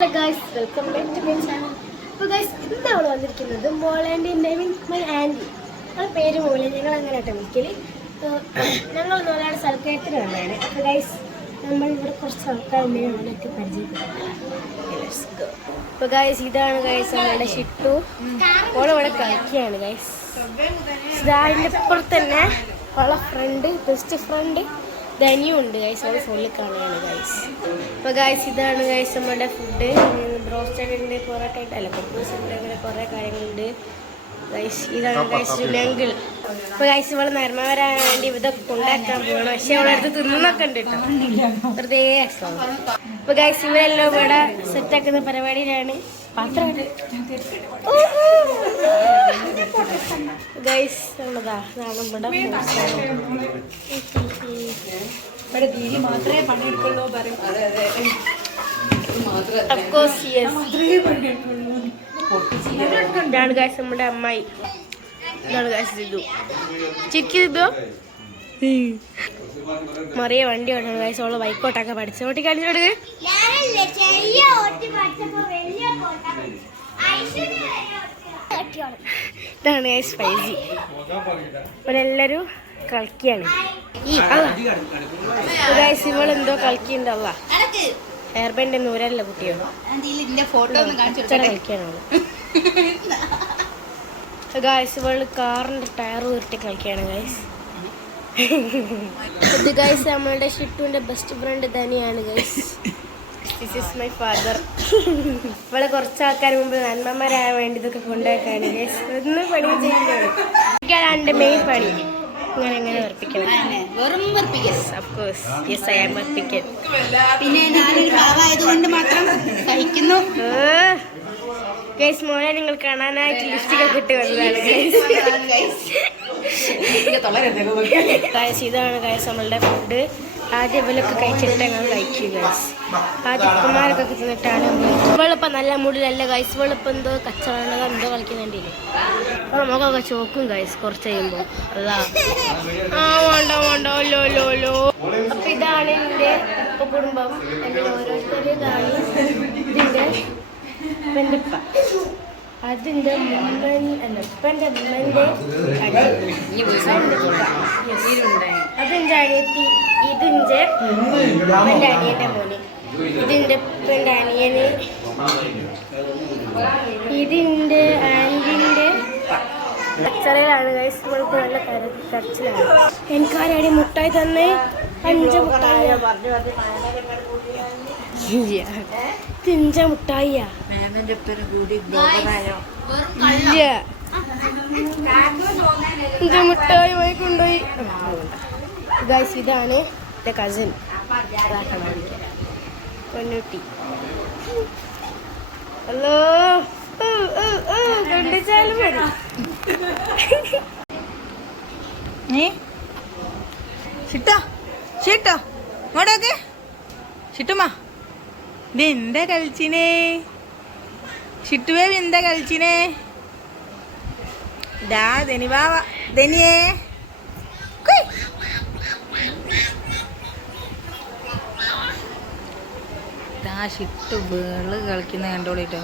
Hello guys, welcome back to my channel. So guys, ഇന്ന് നമ്മൾ വന്നിരിക്കുന്നത് മോളാൻഡി മൈ ആൻറ്റി. അവളുടെ പേര് മോളി, ഞങ്ങൾ അങ്ങനെയായിട്ട് വിളിക്കല്. ഞങ്ങൾ ഒരാളുടെ സ്ഥലക്കയത്തിന് വന്നതാണ്. അപ്പോൾ ഗൈസ് നമ്മൾ ഇവിടെ കുറച്ച് ആൾക്കാരുണ്ടെങ്കിൽ അവനൊക്കെ പരിചയപ്പെടുന്നത്. അപ്പോൾ ഗൈസ് ഇതാണ് ഗൈസ് നമ്മളുടെ ഷിട്ടു. ഓളിവിടെ കളിക്കുകയാണ് ഗൈസ്. അതിൻ്റെ ഇപ്പുറത്ത് തന്നെ അവളെ ഫ്രണ്ട്, ബെസ്റ്റ് ഫ്രണ്ട് ധനിയും ഉണ്ട് ഗൈസ്. അവൾ ഫോണിൽ കാണുകയാണ് ഗൈസ്. അപ്പോൾ ഗൈസ് ഇതാണ് ഗൈസ് നമ്മുടെ ഫുഡ്. ബ്രോസ്റ്റഡ് കുറേ അല്ല കുബൂസ് ഉണ്ട്, അങ്ങനെ കുറേ കാര്യങ്ങളുണ്ട് ഗൈസ്. ഇതാണ് ഗൈസ് ജുനങ്കിൾ. അപ്പോൾ ഗൈസ് ഇവൾ നന്മ വരാൻ വേണ്ടി ഇതൊക്കെ കൊണ്ടാക്കാൻ പോകണം. പക്ഷെ അവളടുത്ത് തിന്നൊക്കെ ഉണ്ട് കേട്ടോ, വെറുതെ. അപ്പോൾ ഗൈസ് ഇവരെല്ലാം ഇവിടെ സെറ്റാക്കുന്ന പരിപാടിയിലാണ്. പാത്രം ഗൈസ് ഉള്ളതാ ഇവിടെ ദീദി മാത്രമേ പണിയെടുക്കുള്ളൂ പറയും. ഇതാണ് ഗൈസ് നമ്മുടെ അമ്മായി. ഇതാണ് ഗൈസ് ദിദു. ചിരിക്കി ദിദു മറിയ വണ്ടി ഓടണം ഗൈസ്. ഓള് ബൈക്കോട്ടൊക്കെ പഠിച്ചു. ഓട്ടി കാണിച്ചു കൊടുക്ക്. ഇതാണ് ഗൈസ് സ്പൈസി. ഇവിടെ എല്ലാവരും കളിക്കുകയാണ്. ഗൈസ് ഇവളെന്തോ കളിക്കുന്നുണ്ടല്ല. ഹെയർ ബാൻഡ് നൂരല്ല കുട്ടിയോ കളിക്കാനാണ് ഗൈസ്. ഇവള് കാറിന്റെ ടയർ ഉരുട്ടി കളിക്കുകയാണ് ഗൈസ്. ഇത് ഗൈസ് നമ്മളുടെ ഷിട്ടുവിന്റെ ബെസ്റ്റ് ഫ്രണ്ട് തന്നെയാണ് guys. This is my father. ഇവളെ കുറച്ച് ആൾക്കാർ മുമ്പ് നന്മമാരാൻ വേണ്ടി ഇതൊക്കെ കൊണ്ടുപോക്കാണ് ഗൈസ്. ഇന്ന് പണി ചെയ്യുന്നതാണ്. എൻ്റെ മെയിൻ പണി ഇങ്ങനെ എങ്ങനെ വർപ്പിക്കണം. പിന്നെ ഞാനൊരു പാവായതുകൊണ്ട് മാത്രം സഹിക്കുന്നു. ഗൈസ് മോനെ നിങ്ങൾ കാണാനായിട്ട് ലിപ്സ്റ്റിക് ഒക്കെ ഇട്ട് വന്നതാണ് ഗൈസ്. ഇതാണ് ഗൈസ് നമ്മളുടെ ഫുഡ്. ആദ്യം ഇവലൊക്കെ കഴിച്ചിട്ട് ഞങ്ങൾ കഴിക്കും ഗൈസ്. ആദ്യം ഉപ്പമാരൊക്കെ തിന്നിട്ടാണ്. ഇവളിപ്പം നല്ല മൂഡിലല്ല ഗൈസ്. ഇവളിപ്പം എന്തോ കച്ചവടം എന്തോ കളിക്കുന്നുണ്ടില്ലേ. അപ്പോൾ നമുക്കൊക്കെ ചോക്കും ഗൈസ് കുറച്ച് കഴിയുമ്പോൾ. അല്ല വേണ്ട വേണ്ട ലോ ലോ ലോ. അപ്പം ഇതാണ് എൻ്റെ കുടുംബം. എൻ്റെ ഓരോരുത്തരും ഇതാണ്. ഇതിൻ്റെ എൻ്റെ ഉപ്പ, അതിൻ്റെ ഉമ്മൻ അല്ല ഉപ്പൻ്റെ ഉമ്മൻ്റെ അതിൻ്റെ അനിയത്തി, ഇതിൻ്റെ ഉമ്മൻ്റെ അനിയൻ്റെ മോന്, ഇതിൻ്റെ ഉപ്പൻ്റെ അനിയന്, ഇതിൻ്റെ ആൻറ്റിൻ്റെ കച്ചറയിലാണ് ഗൈസ്. നമ്മൾക്ക് നല്ല കരച്ചിലാണ്. എനിക്കാരടി മുട്ടായി തന്നെ 5 മുട്ടായി. 5 മുട്ടായിയാ മുട്ടായി പോയി കൊണ്ടുപോയി ഗൈസ്. ഇതാണ് എൻ്റെ കസിൻ പൊന്നുട്ടി. ഹലോ കണ്ടിച്ചാലും മതി. ഷിട്ടോ ഷിട്ടോ ഇങ്ങോട്ടൊക്കെ ഷിട്ടുമ്മ എന്താ കളിച്ചിനെ? ഷിട്ടുവേ എന്താ കളിച്ചിനെ? ദാ ധനിവാവ ധനിയേ ഷിട്ടു വേള് കളിക്കുന്ന കണ്ടോളിട്ടോ.